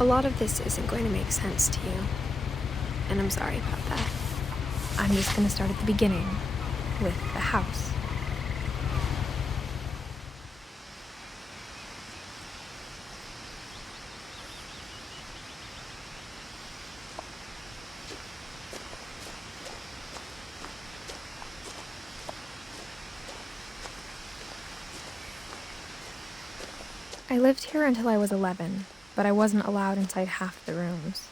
A lot of this isn't going to make sense to you, and I'm sorry about that. I'm just going to start at the beginning, with the house. I lived here until I was 11, but I wasn't allowed inside half the rooms.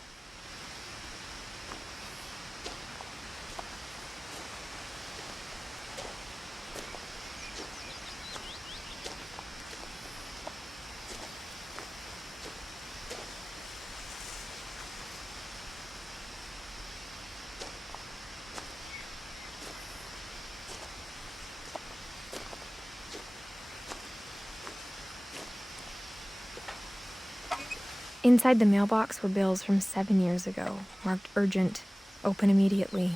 Inside the mailbox were bills from 7 years ago, marked urgent, open immediately.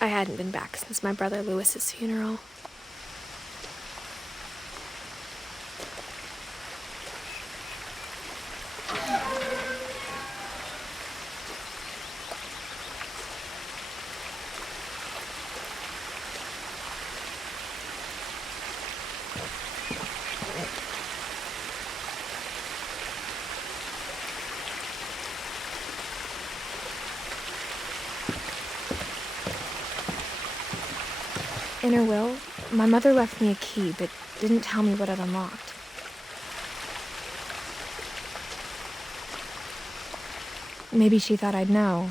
I hadn't been back since my brother Lewis's funeral. In her will, my mother left me a key, but didn't tell me what it unlocked. Maybe she thought I'd know,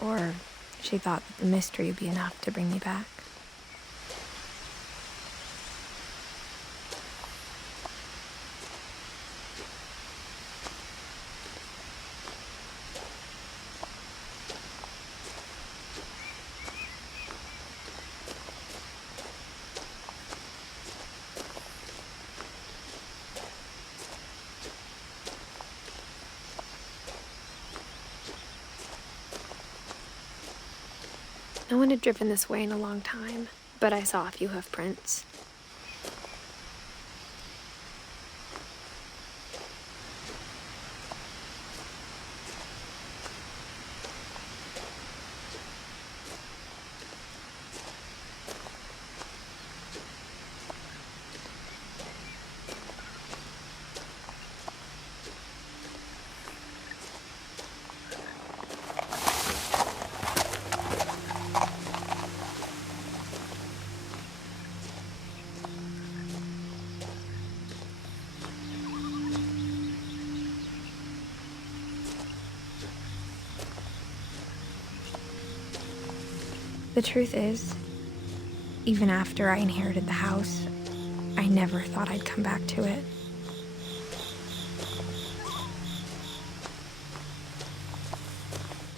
or she thought that the mystery would be enough to bring me back. No one had driven this way in a long time, but I saw a few hoof prints. The truth is, even after I inherited the house, I never thought I'd come back to it.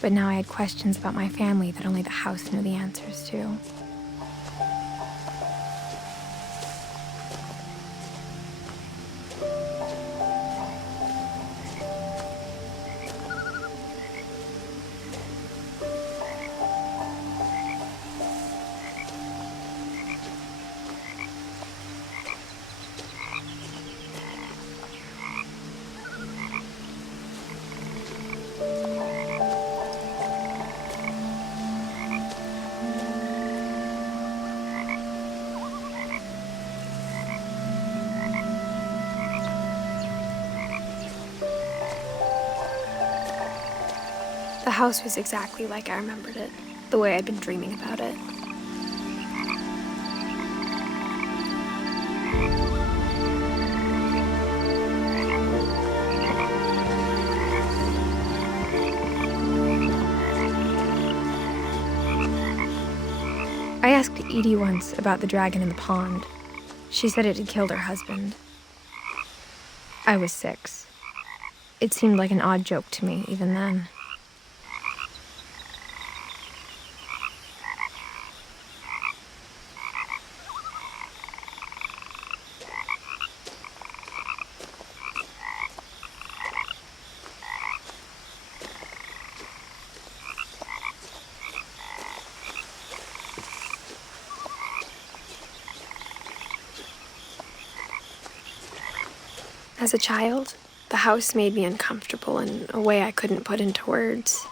But now I had questions about my family that only the house knew the answers to. The house was exactly like I remembered it, the way I'd been dreaming about it. I asked Edie once about the dragon in the pond. She said it had killed her husband. I was 6. It seemed like an odd joke to me even then. As a child, the house made me uncomfortable in a way I couldn't put into words.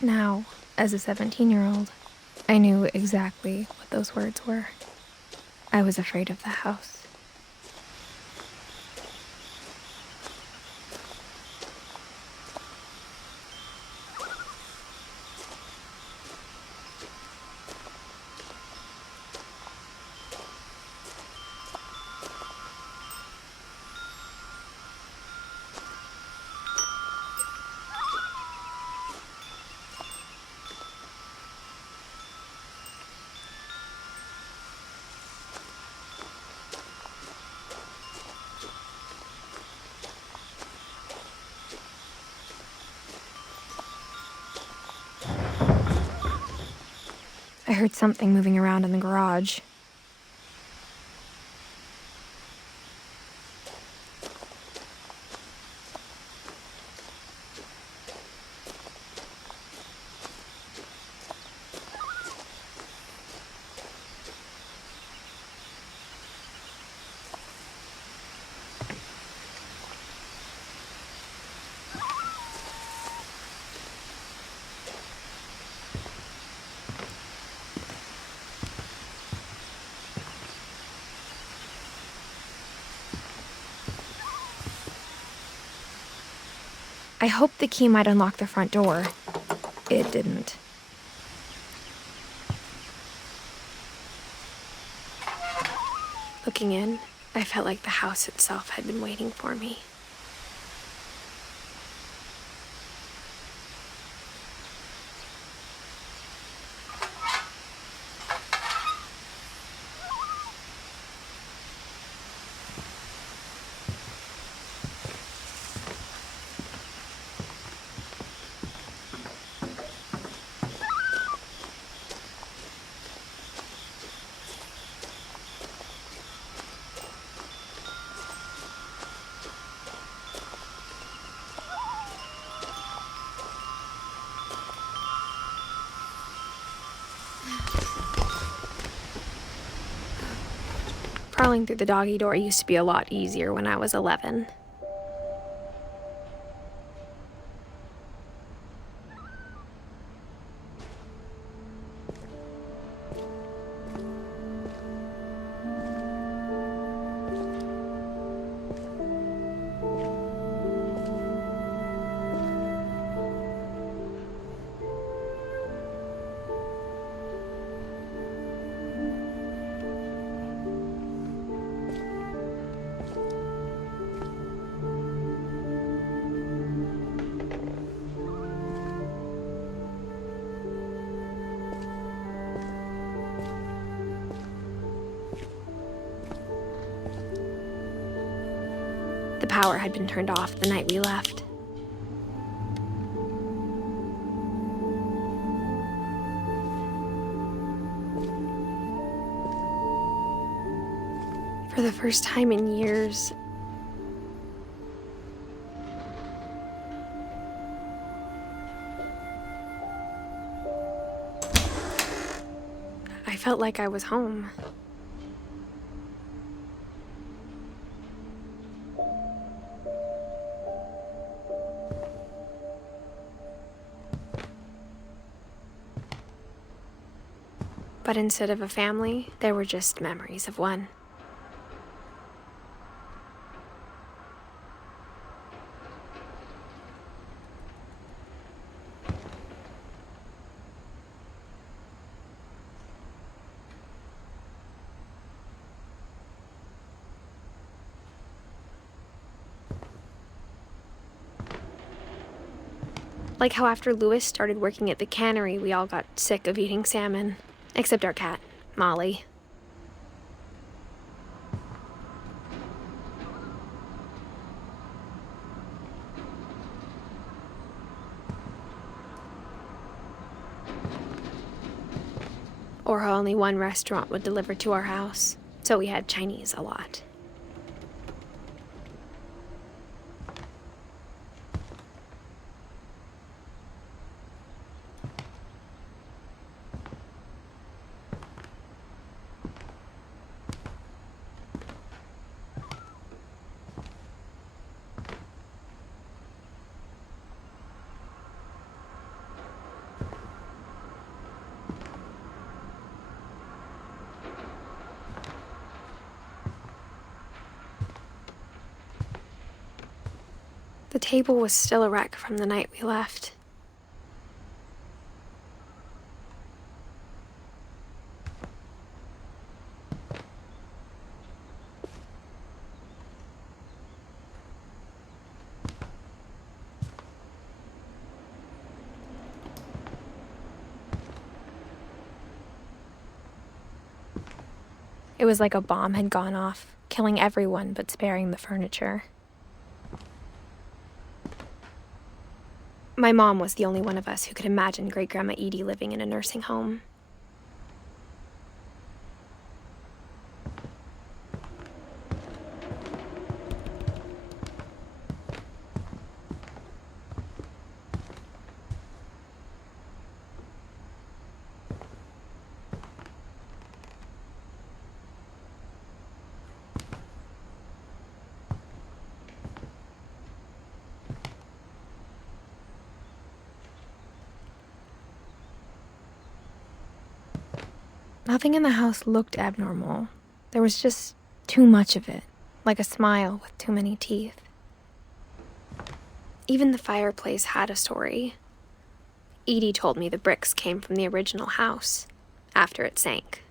Now, as a 17-year-old, I knew exactly what those words were. I was afraid of the house. I heard something moving around in the garage. I hoped the key might unlock the front door. It didn't. Looking in, I felt like the house itself had been waiting for me. Crawling through the doggy door used to be a lot easier when I was 11. The power had been turned off the night we left. For the first time in years, I felt like I was home. But instead of a family, there were just memories of one. Like how after Louis started working at the cannery, we all got sick of eating salmon. Except our cat, Molly. Or how only one restaurant would deliver to our house, so we had Chinese a lot. table was still a wreck from the night we left. It was like a bomb had gone off, killing everyone but sparing the furniture. My mom was the only one of us who could imagine Great-Grandma Edie living in a nursing home. Nothing in the house looked abnormal. There was just too much of it, like a smile with too many teeth. Even the fireplace had a story. Edie told me the bricks came from the original house, after it sank.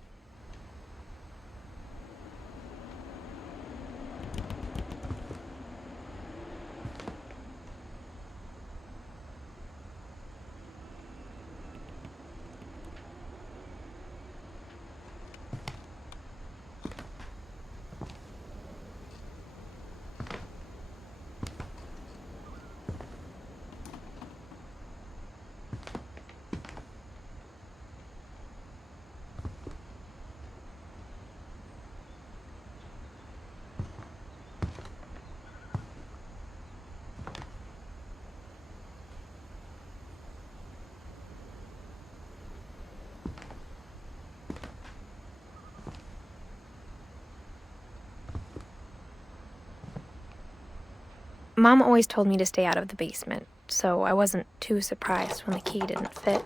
Mom always told me to stay out of the basement, so I wasn't too surprised when the key didn't fit.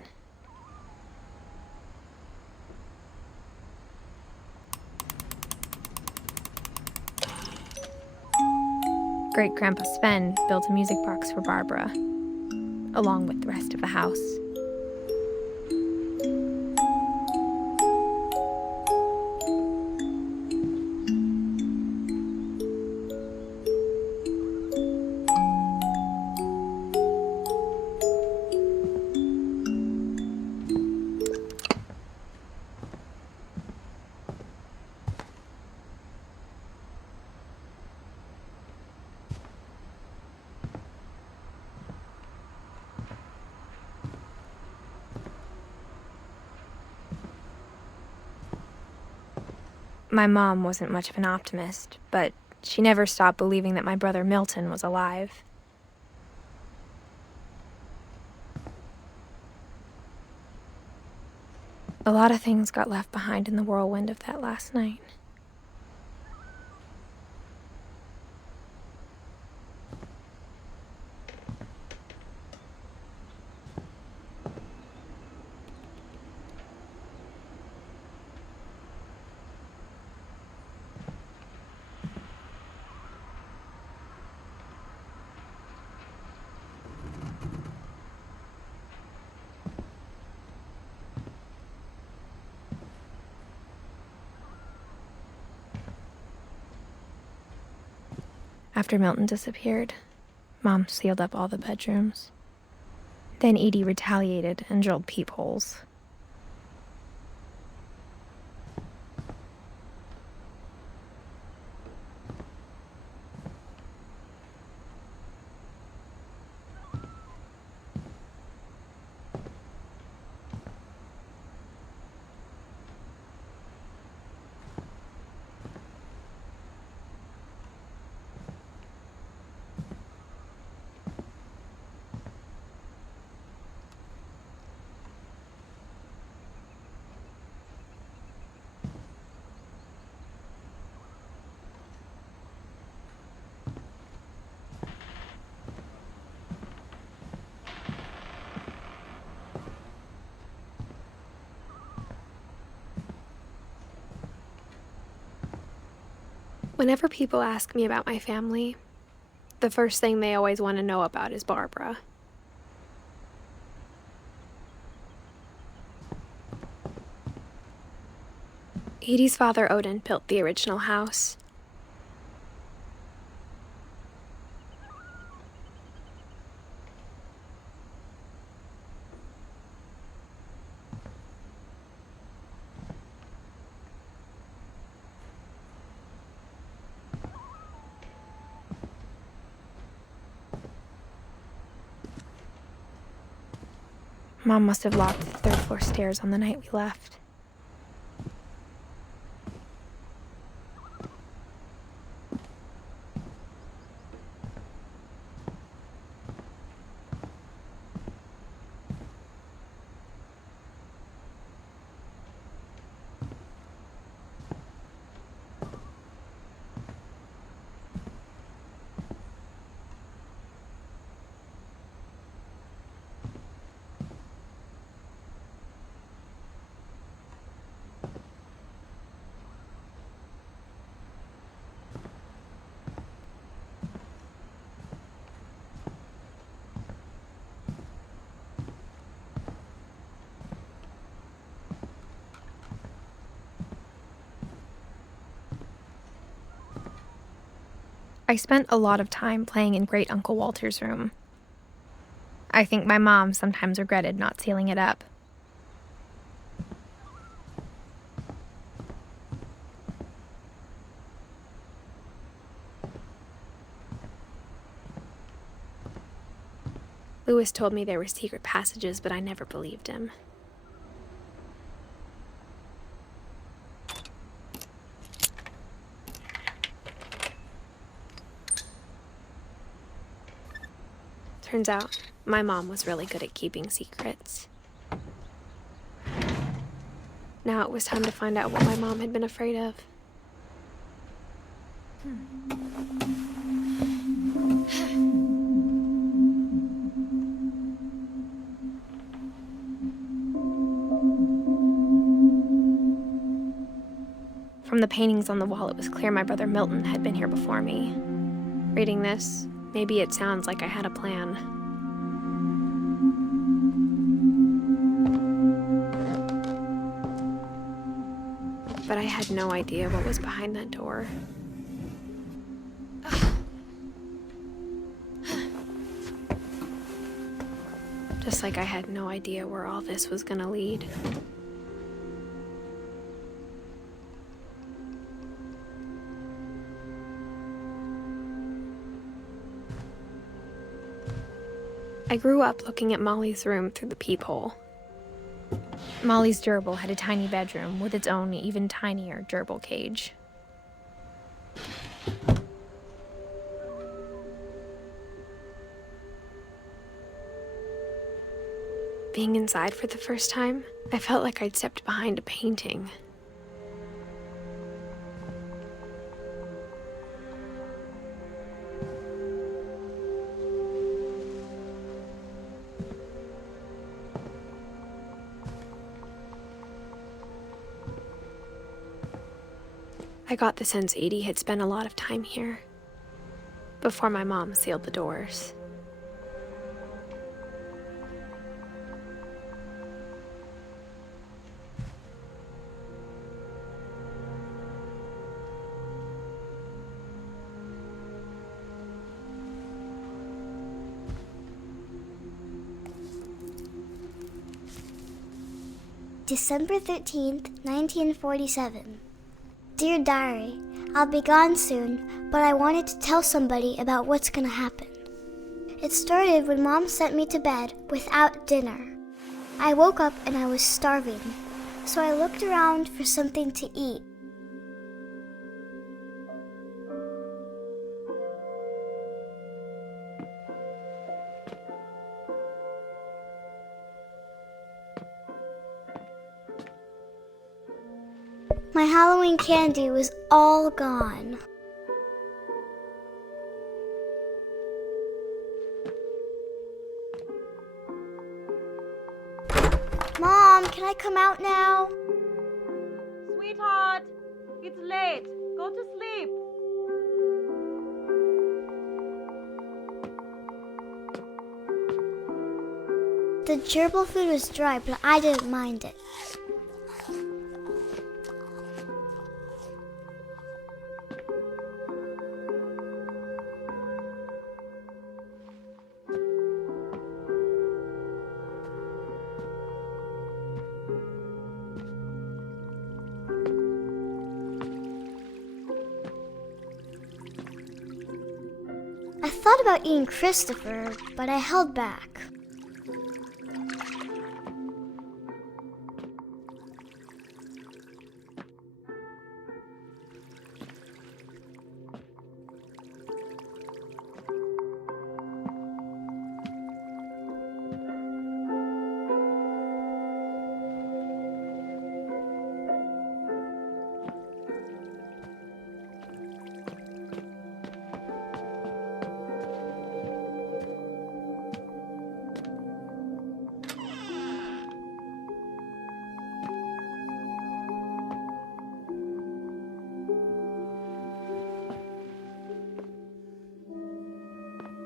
Great-Grandpa Sven built a music box for Barbara, along with the rest of the house. My mom wasn't much of an optimist, but she never stopped believing that my brother Milton was alive. A lot of things got left behind in the whirlwind of that last night. After Milton disappeared, Mom sealed up all the bedrooms. Then Edie retaliated and drilled peepholes. Whenever people ask me about my family, The first thing they always want to know about is Barbara. Edie's father, Odin, built the original house. Mom must have locked the third floor stairs on the night we left. I spent a lot of time playing in Great Uncle Walter's room. I think my mom sometimes regretted not sealing it up. Lewis told me there were secret passages, but I never believed him. Turns out, my mom was really good at keeping secrets. Now it was time to find out what my mom had been afraid of. From the paintings on the wall, it was clear my brother Milton had been here before me. Reading this, maybe it sounds like I had a plan. But I had no idea what was behind that door. Just like I had no idea where all this was gonna lead. I grew up looking at Molly's room through the peephole. Molly's gerbil had a tiny bedroom with its own even tinier gerbil cage. Being inside for the first time, I felt like I'd stepped behind a painting. I got the sense Edie had spent a lot of time here, before my mom sealed the doors. December 13th, 1947. Dear Diary, I'll be gone soon, but I wanted to tell somebody about what's gonna happen. It started when Mom sent me to bed without dinner. I woke up and I was starving, so I looked around for something to eat. My Halloween candy was all gone. Mom, can I come out now? Sweetheart, it's late. Go to sleep. The gerbil food was dry, but I didn't mind it. I thought about eating Christopher, but I held back.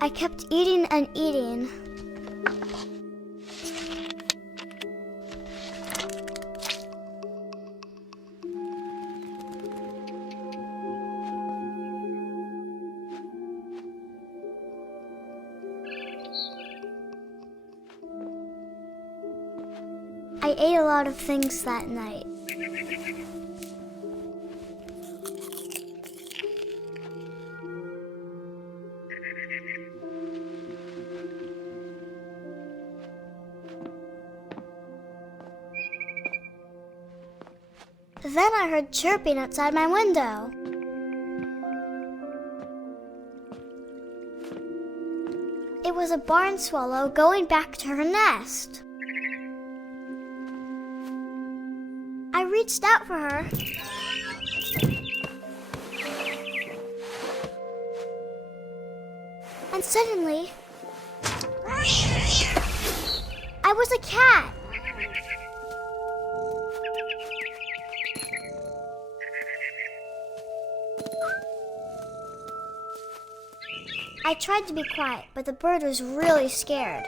I kept eating and eating. I ate a lot of things that night. Then I heard chirping outside my window. It was a barn swallow going back to her nest. I reached out for her. And suddenly, I was a cat. I tried to be quiet, but the bird was really scared.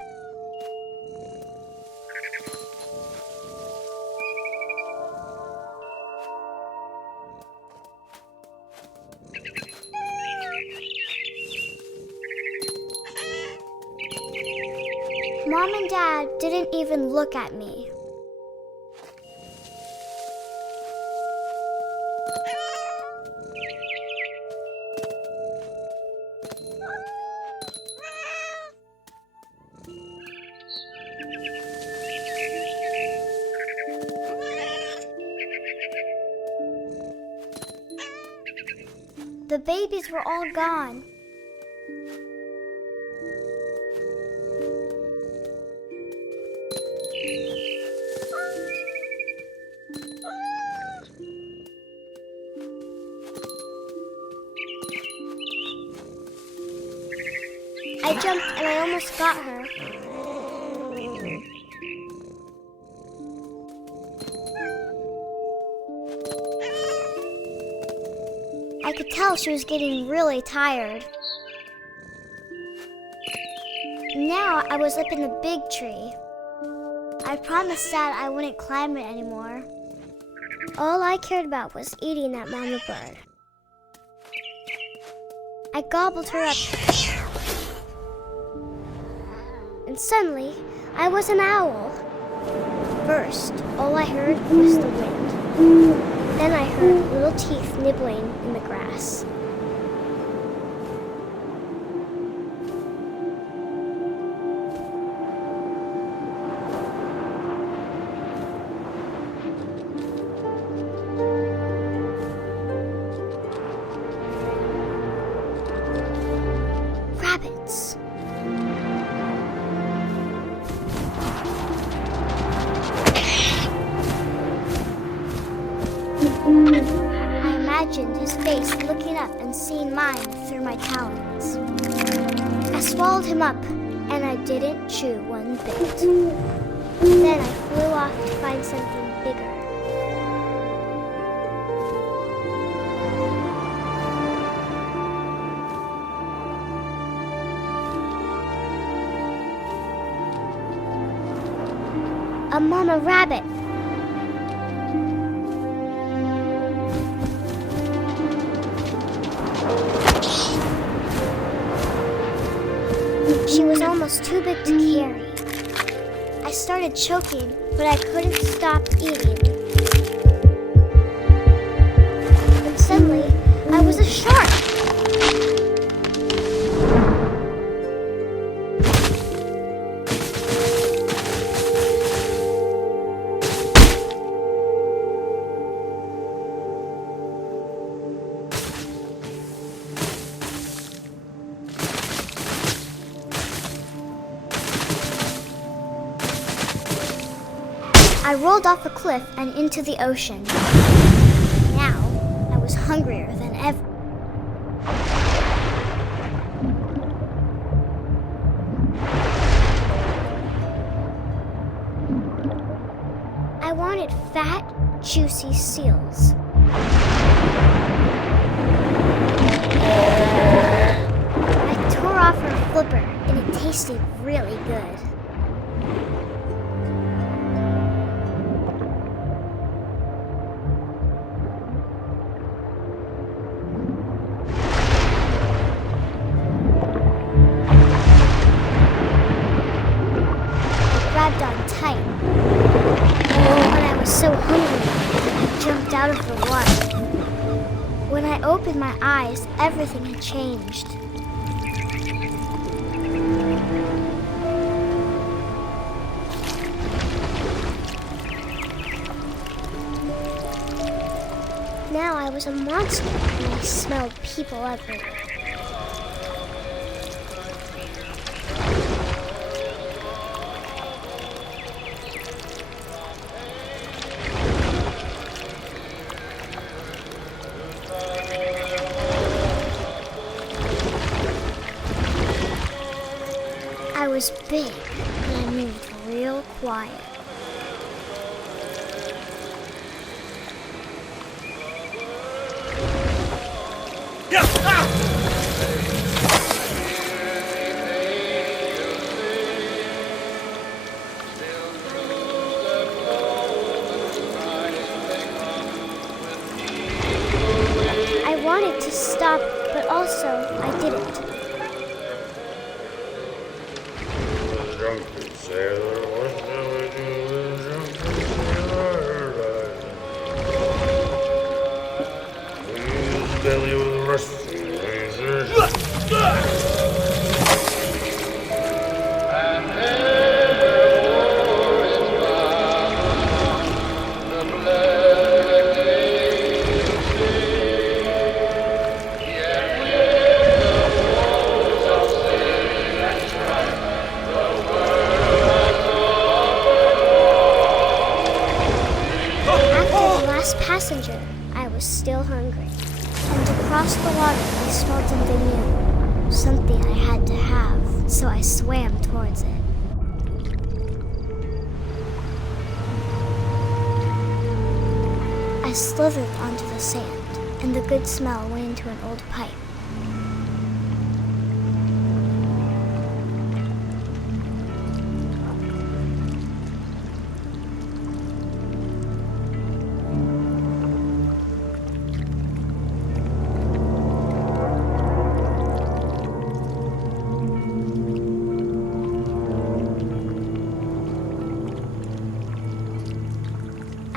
Mom and Dad didn't even look at me. The babies were all gone. I jumped and I almost got her. I could tell she was getting really tired. Now I was up in a big tree. I promised Dad I wouldn't climb it anymore. All I cared about was eating that mama bird. I gobbled her up. And suddenly, I was an owl. First, all I heard was the wind. Then I heard little teeth nibbling in the grass. Rabbits. I imagined his face looking up and seeing mine through my talons. I swallowed him up, and I didn't chew one bit. Then I flew off to find something bigger. A mama rabbit. She was almost too big to carry. I started choking, but I couldn't stop eating. And suddenly, I was a shark. I rolled off a cliff and into the ocean. Now, I was hungrier than ever. I wanted fat, juicy seals. I tore off her flipper, and it tasted really good. Grabbed on tight. When I was so hungry, I jumped out of the water. When I opened my eyes, everything had changed. Now I was a monster, and I smelled people everywhere. I was big, and I moved real quiet. I wanted to stop, but also I didn't. Drunken sailor, what shall we do with drunken sailor Ryzen? We use belly with rusty razors. Passenger, I was still hungry. And across the water, I smelled something new. Something I had to have, so I swam towards it. I slithered onto the sand, and the good smell went into an old pipe.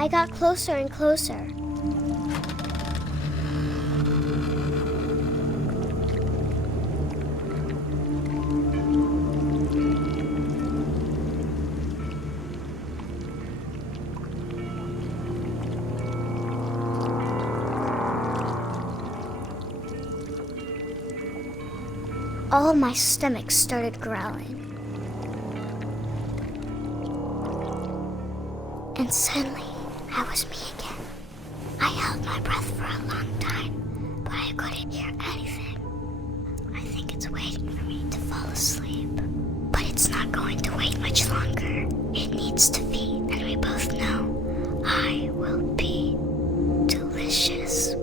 I got closer and closer. All my stomach started growling. And suddenly, I was me again. I held my breath for a long time, but I couldn't hear anything. I think it's waiting for me to fall asleep. But it's not going to wait much longer. It needs to feed, and we both know I will be delicious.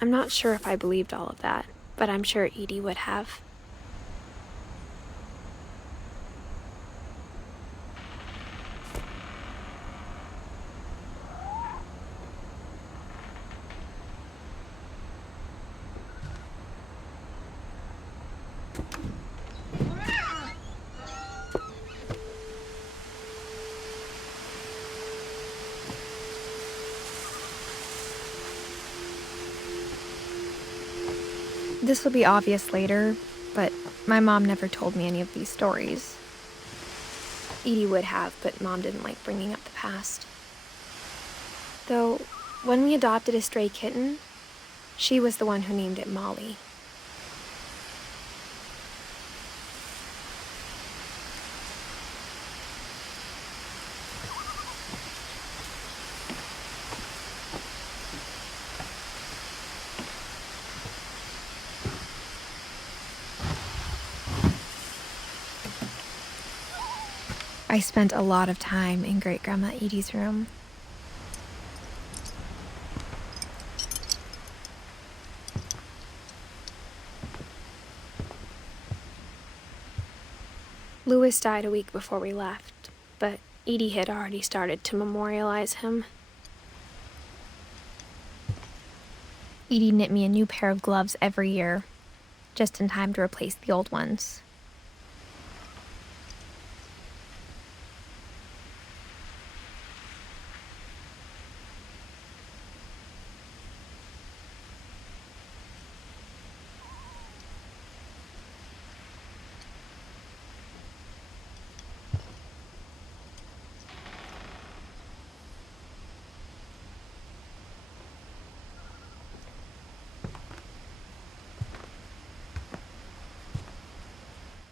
I'm not sure if I believed all of that, but I'm sure Edie would have. This will be obvious later, but my mom never told me any of these stories. Edie would have, but Mom didn't like bringing up the past. Though, when we adopted a stray kitten, she was the one who named it Molly. I spent a lot of time in Great-Grandma Edie's room. Louis died a week before we left, but Edie had already started to memorialize him. Edie knit me a new pair of gloves every year, just in time to replace the old ones.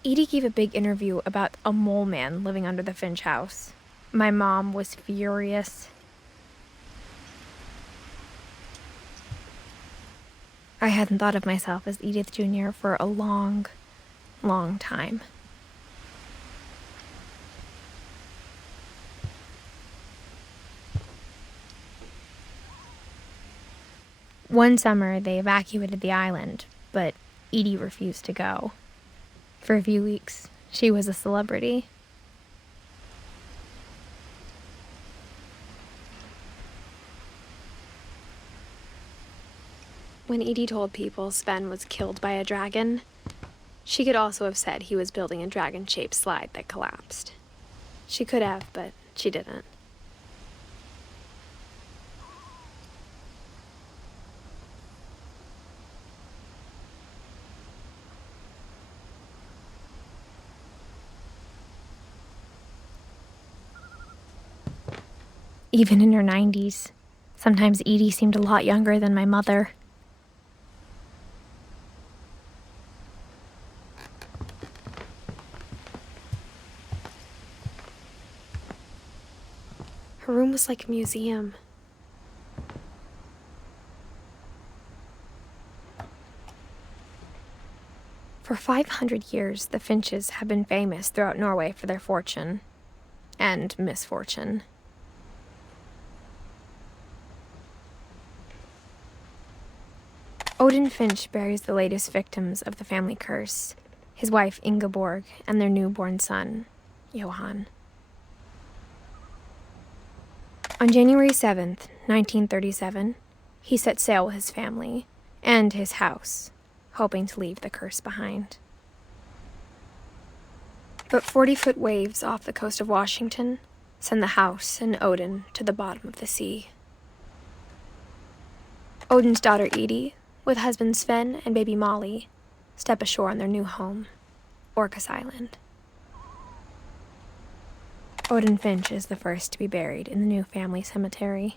Edie gave a big interview about a mole man living under the Finch house. My mom was furious. I hadn't thought of myself as Edith Jr. for a long, long time. One summer, they evacuated the island, but Edie refused to go. For a few weeks, she was a celebrity. When Edie told people Sven was killed by a dragon, she could also have said he was building a dragon-shaped slide that collapsed. She could have, but she didn't. Even in her 90s, sometimes Edie seemed a lot younger than my mother. Her room was like a museum. For 500 years, the Finches have been famous throughout Norway for their fortune and misfortune. Odin Finch buries the latest victims of the family curse, his wife Ingeborg and their newborn son, Johan. On January 7th, 1937, he set sail with his family and his house, hoping to leave the curse behind. But 40-foot waves off the coast of Washington send the house and Odin to the bottom of the sea. Odin's daughter Edie, with husband Sven and baby Molly, step ashore on their new home, Orcas Island. Odin Finch is the first to be buried in the new family cemetery.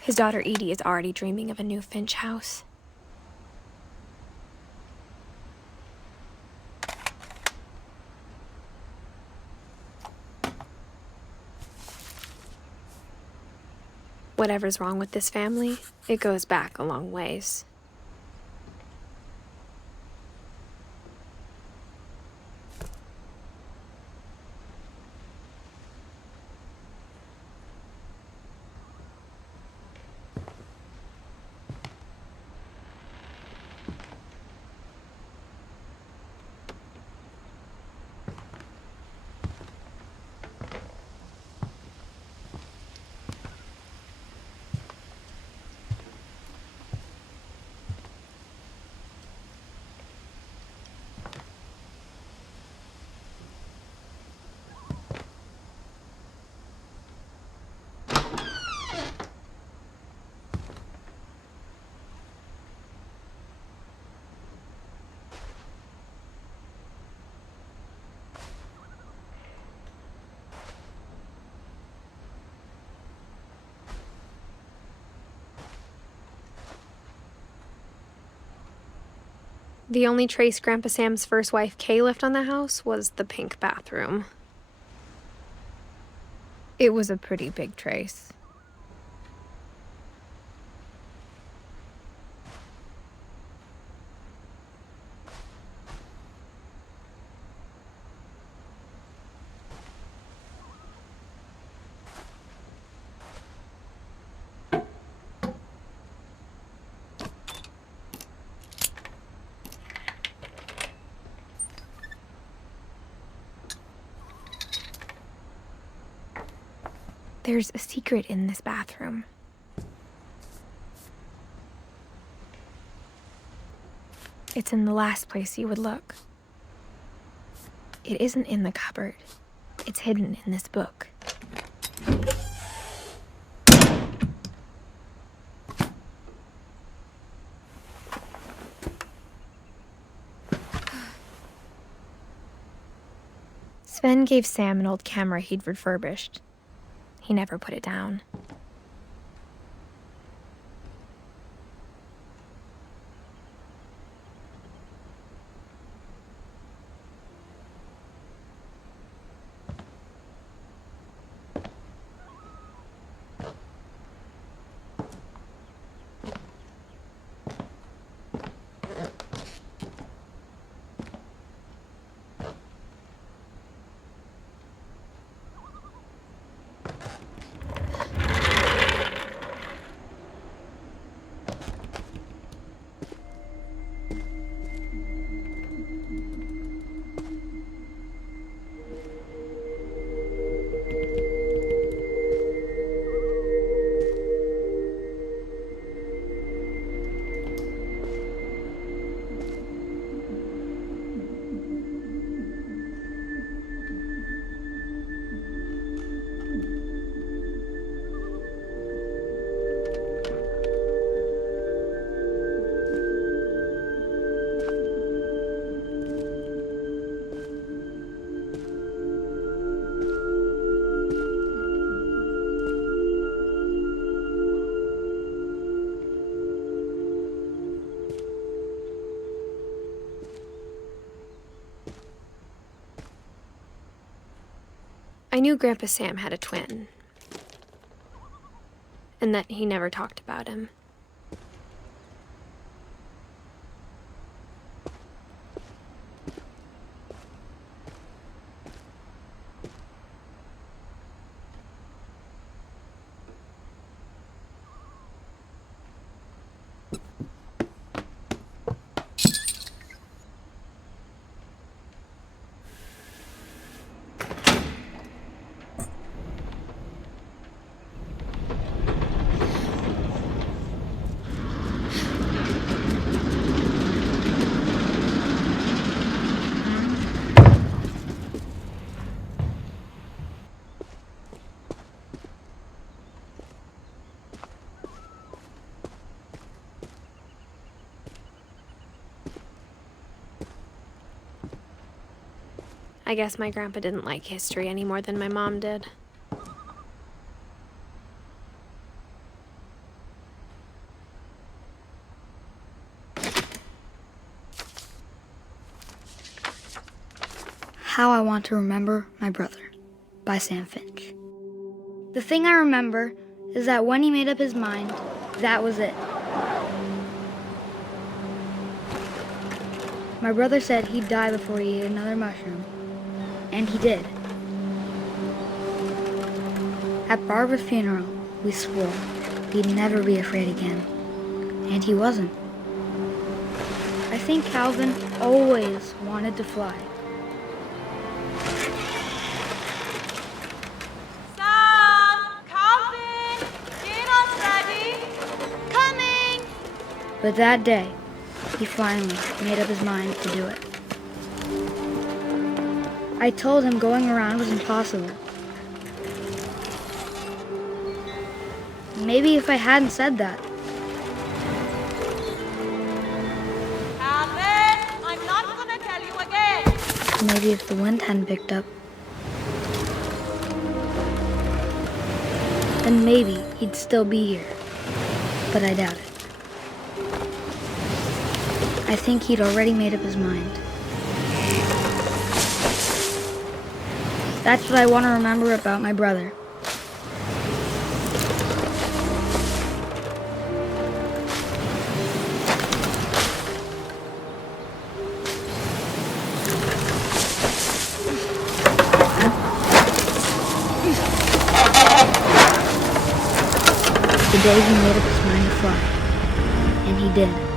His daughter Edie is already dreaming of a new Finch house. Whatever's wrong with this family, it goes back a long ways. The only trace Grandpa Sam's first wife Kay left on the house was the pink bathroom. It was a pretty big trace. There's a secret in this bathroom. It's in the last place you would look. It isn't in the cupboard. It's hidden in this book. Sven gave Sam an old camera he'd refurbished. He never put it down. I knew Grandpa Sam had a twin, and that he never talked about him. I guess my grandpa didn't like history any more than my mom did. How I Want to Remember My Brother by Sam Finch. The thing I remember is that when he made up his mind, that was it. My brother said he'd die before he ate another mushroom, and he did. At Barbara's funeral, we swore he'd never be afraid again, and he wasn't. I think Calvin always wanted to fly. But that day, he finally made up his mind to do it. I told him going around was impossible. Maybe if I hadn't said that. Calvin, I'm not gonna tell you again. Maybe if the wind hadn't picked up. Then maybe he'd still be here. But I doubt it. I think he'd already made up his mind. That's what I want to remember about my brother. The day he made up his mind to fly. And he did.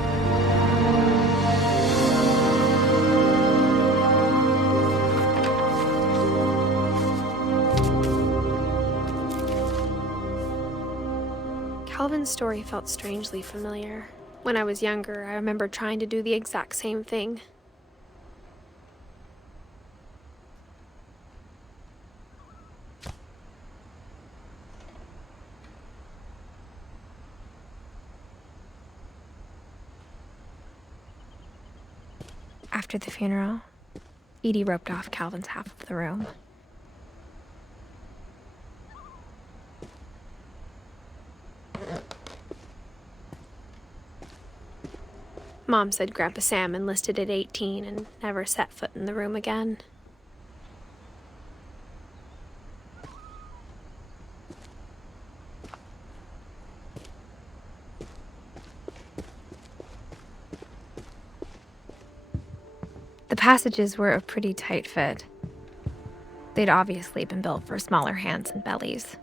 Calvin's story felt strangely familiar. When I was younger, I remember trying to do the exact same thing. After the funeral, Edie roped off Calvin's half of the room. Mom said Grandpa Sam enlisted at 18 and never set foot in the room again. The passages were a pretty tight fit. They'd obviously been built for smaller hands and bellies.